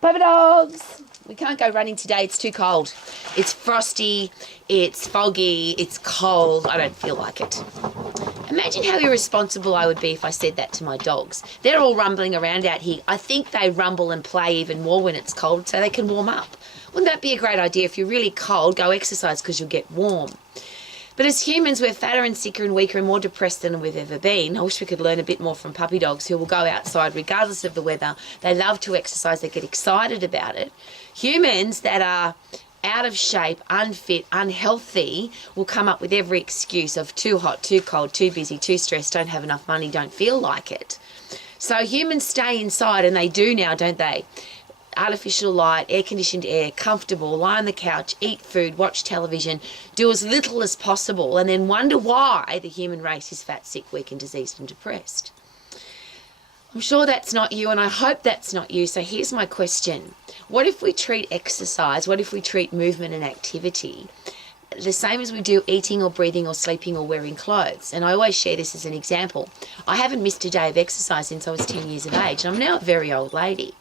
Puppy dogs! We can't go running today. It's too cold. It's frosty, it's foggy, it's cold. I don't feel like it. Imagine how irresponsible I would be if I said that to my dogs. They're all rumbling around out here. I think they rumble and play even more when it's cold so they can warm up. Wouldn't that be a great idea? If you're really cold, go exercise because you'll get warm. But as humans, we're fatter and sicker and weaker and more depressed than we've ever been. I wish we could learn a bit more from puppy dogs who will go outside regardless of the weather. They love to exercise. They get excited about it. Humans that are out of shape, unfit, unhealthy will come up with every excuse of too hot, too cold, too busy, too stressed, don't have enough money, don't feel like it. So humans stay inside, and they do now, don't they? Artificial light, air-conditioned air, comfortable, lie on the couch, eat food, watch television, do as little as possible, and then wonder why the human race is fat, sick, weak and diseased and depressed. I'm sure that's not you, and I hope that's not you. So here's my question. What if we treat exercise, what if we treat movement and activity the same as we do eating or breathing or sleeping or wearing clothes? And I always share this as an example. I haven't missed a day of exercise since I was 10 years of age, and I'm now a very old lady.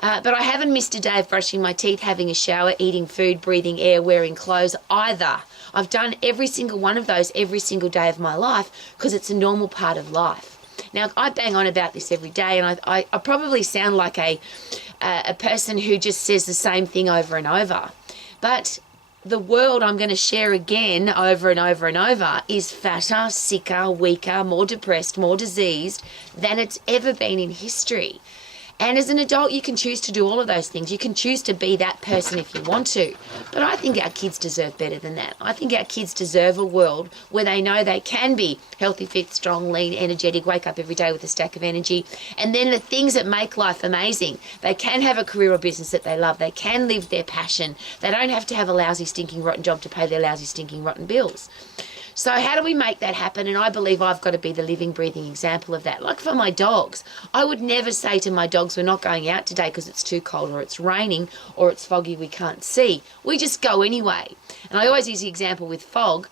But I haven't missed a day of brushing my teeth, having a shower, eating food, breathing air, wearing clothes either. I've done every single one of those every single day of my life because it's a normal part of life. Now, I bang on about this every day, and I probably sound like a person who just says the same thing over and over. But the world I'm going to share again over and over and over is fatter, sicker, weaker, more depressed, more diseased than it's ever been in history. And as an adult, you can choose to do all of those things. You can choose to be that person if you want to. But I think our kids deserve better than that. I think our kids deserve a world where they know they can be healthy, fit, strong, lean, energetic, wake up every day with a stack of energy. And then the things that make life amazing. They can have a career or business that they love. They can live their passion. They don't have to have a lousy, stinking, rotten job to pay their lousy, stinking, rotten bills. So how do we make that happen? And I believe I've got to be the living, breathing example of that. Like for my dogs, I would never say to my dogs, we're not going out today because it's too cold or it's raining or it's foggy, we can't see. We just go anyway. And I always use the example with fog.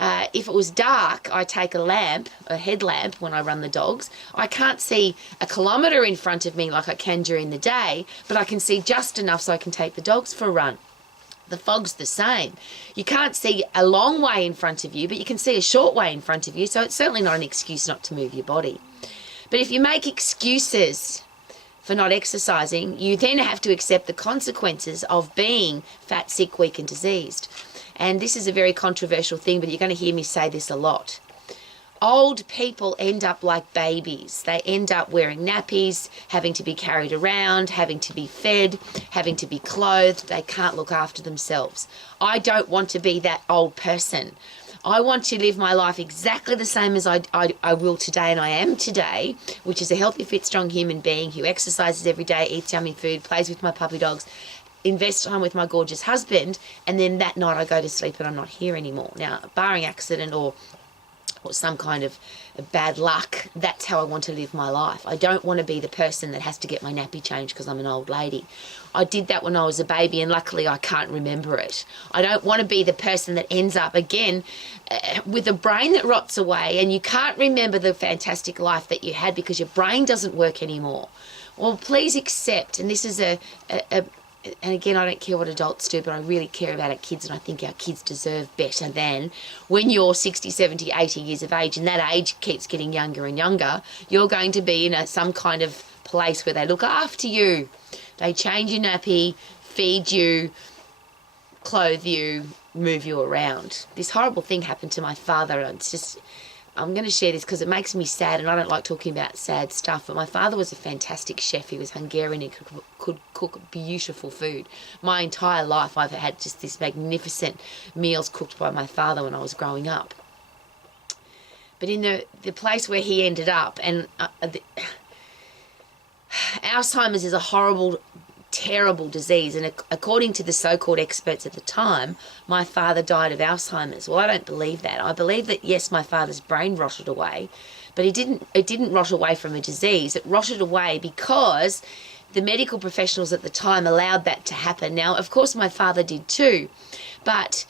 If it was dark, I take a lamp, a headlamp when I run the dogs. I can't see a kilometre in front of me like I can during the day, but I can see just enough so I can take the dogs for a run. The fog's the same. You can't see a long way in front of you, but you can see a short way in front of you, so it's certainly not an excuse not to move your body. But if you make excuses for not exercising, you then have to accept the consequences of being fat, sick, weak and diseased. And this is a very controversial thing, but you're going to hear me say this a lot. Old people end up like babies. They end up wearing nappies, having to be carried around, having to be fed, having to be clothed. They can't look after themselves. I don't want to be that old person. I want to live my life exactly the same as I will today and I am today, which is a healthy, fit, strong human being who exercises every day, eats yummy food, plays with my puppy dogs, invest time with my gorgeous husband, and then that night I go to sleep and I'm not here anymore. Now, barring accident or some kind of bad luck, that's how I want to live my life. I don't want to be the person that has to get my nappy changed because I'm an old lady. I did that when I was a baby and luckily I can't remember it. I don't want to be the person that ends up again with a brain that rots away and you can't remember the fantastic life that you had because your brain doesn't work anymore. Well, please accept, and this is and again, I don't care what adults do, but I really care about our kids, and I think our kids deserve better than when you're 60, 70, 80 years of age, and that age keeps getting younger and younger, you're going to be in some kind of place where they look after you. They change your nappy, feed you, clothe you, move you around. This horrible thing happened to my father. I'm going to share this because it makes me sad, and I don't like talking about sad stuff, but my father was a fantastic chef. He was Hungarian and could cook beautiful food. My entire life I've had just this magnificent meals cooked by my father when I was growing up. But in the place where he ended up, and Alzheimer's is a horrible, terrible disease, and according to the so-called experts at the time, my father died of Alzheimer's. Well, I don't believe that. I believe that yes, my father's brain rotted away, but it didn't rot away from a disease. It rotted away because the medical professionals at the time allowed that to happen. Now, of course, my father did too, but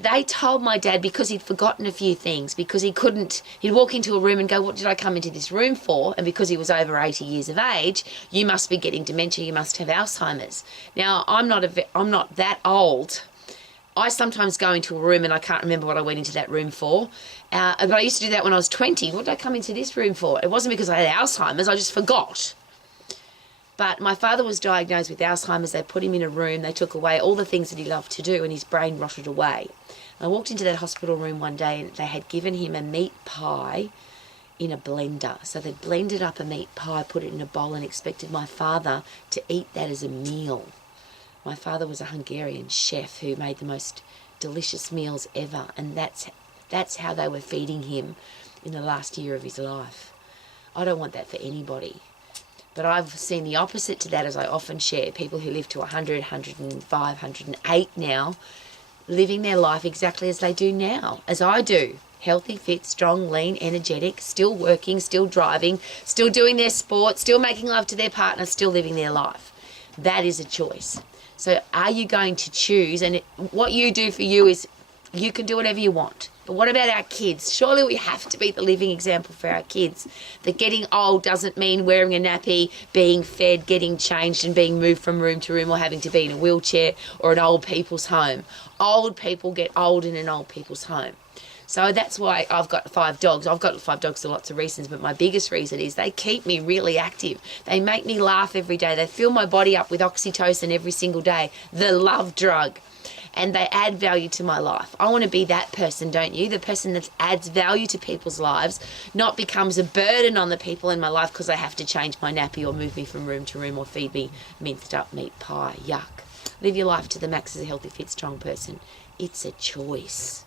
they told my dad, because he'd forgotten a few things, because he'd walk into a room and go, what did I come into this room for? And because he was over 80 years of age, you must be getting dementia, you must have Alzheimer's. Now, I'm not that old. I sometimes go into a room and I can't remember what I went into that room for. But I used to do that when I was 20. What did I come into this room for? It wasn't because I had Alzheimer's, I just forgot. But my father was diagnosed with Alzheimer's. They put him in a room. They took away all the things that he loved to do, and his brain rotted away. I walked into that hospital room one day and they had given him a meat pie in a blender. So they'd blended up a meat pie, put it in a bowl, and expected my father to eat that as a meal. My father was a Hungarian chef who made the most delicious meals ever, and that's how they were feeding him in the last year of his life. I don't want that for anybody. But I've seen the opposite to that, as I often share. People who live to 100, 105, 108 now, living their life exactly as they do now, as I do. Healthy, fit, strong, lean, energetic, still working, still driving, still doing their sport, still making love to their partner, still living their life. That is a choice. So are you going to choose? And what you do for you is you can do whatever you want. But what about our kids? Surely we have to be the living example for our kids. That getting old doesn't mean wearing a nappy, being fed, getting changed and being moved from room to room, or having to be in a wheelchair or an old people's home. Old people get old in an old people's home. So that's why I've got 5 dogs. I've got 5 dogs for lots of reasons, but my biggest reason is they keep me really active. They make me laugh every day. They fill my body up with oxytocin every single day, the love drug. And they add value to my life. I want to be that person, don't you? The person that adds value to people's lives, not becomes a burden on the people in my life because they have to change my nappy or move me from room to room or feed me minced up meat pie. Yuck. Live your life to the max as a healthy, fit, strong person. It's a choice.